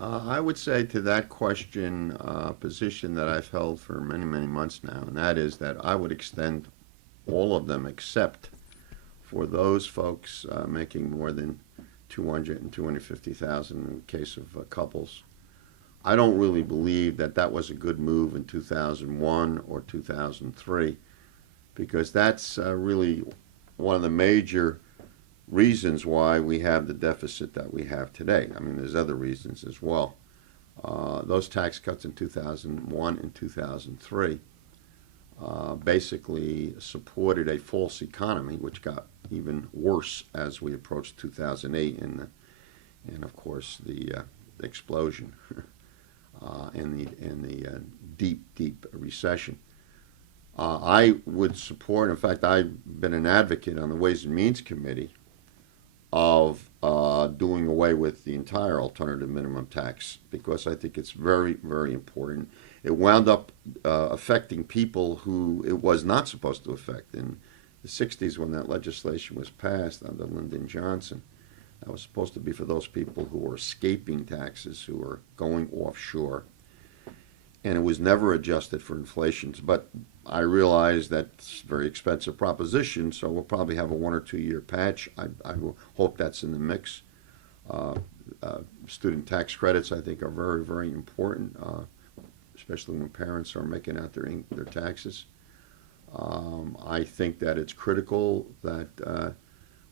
I would say to that question, position that I've held for many, many months now, and that is that I would extend all of them except for those folks making more than 200 and 250,000 in case of couples. I don't really believe that that was a good move in 2001 or 2003 because that's really one of the major reasons why we have the deficit that we have today. I mean, there's other reasons as well. Those tax cuts in 2001 and 2003 basically supported a false economy, which got even worse as we approached 2008 and of course, the explosion and the deep recession. I would support, in fact, I've been an advocate on the Ways and Means Committee of doing away with the entire alternative minimum tax because I think it's very, very important. It wound up affecting people who it was not supposed to affect. In the 60s, when that legislation was passed under Lyndon Johnson, that was supposed to be for those people who were escaping taxes, who were going offshore. And it was never adjusted for inflation. But I realize that's a very expensive proposition, so we'll probably have a 1 or 2 year patch. I will hope that's in the mix. Uh, Student tax credits, I think, are very, very important, especially when parents are making out their taxes. I think that it's critical that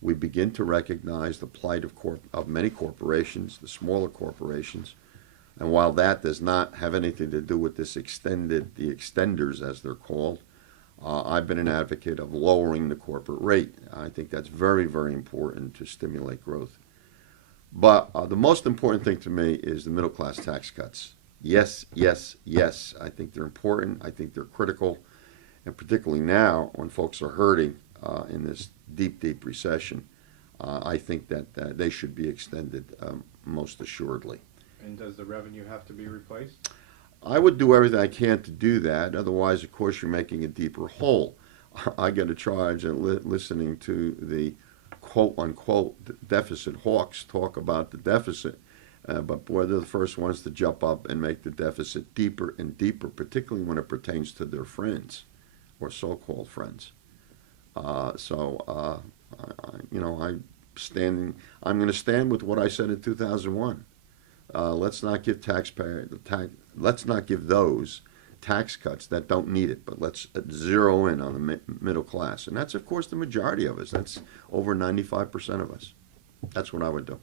we begin to recognize the plight of many corporations, the smaller corporations. And while that does not have anything to do with the extenders as they're called, I've been an advocate of lowering the corporate rate. I think that's very, very important to stimulate growth. But the most important thing to me is the middle class tax cuts. Yes, yes, yes. I think they're important. I think they're critical. And particularly now when folks are hurting in this deep recession, I think that they should be extended most assuredly. And does the revenue have to be replaced? I would do everything I can to do that. Otherwise, of course, you're making a deeper hole. I get a charge at listening to the quote-unquote deficit hawks talk about the deficit. But boy, they're the first ones to jump up and make the deficit deeper and deeper, particularly when it pertains to their friends or so-called friends. I'm going to stand with what I said in 2001. Let's not give let's not give those tax cuts that don't need it, but let's zero in on the middle class. And that's, of course, the majority of us. That's over 95% of us. That's what I would do.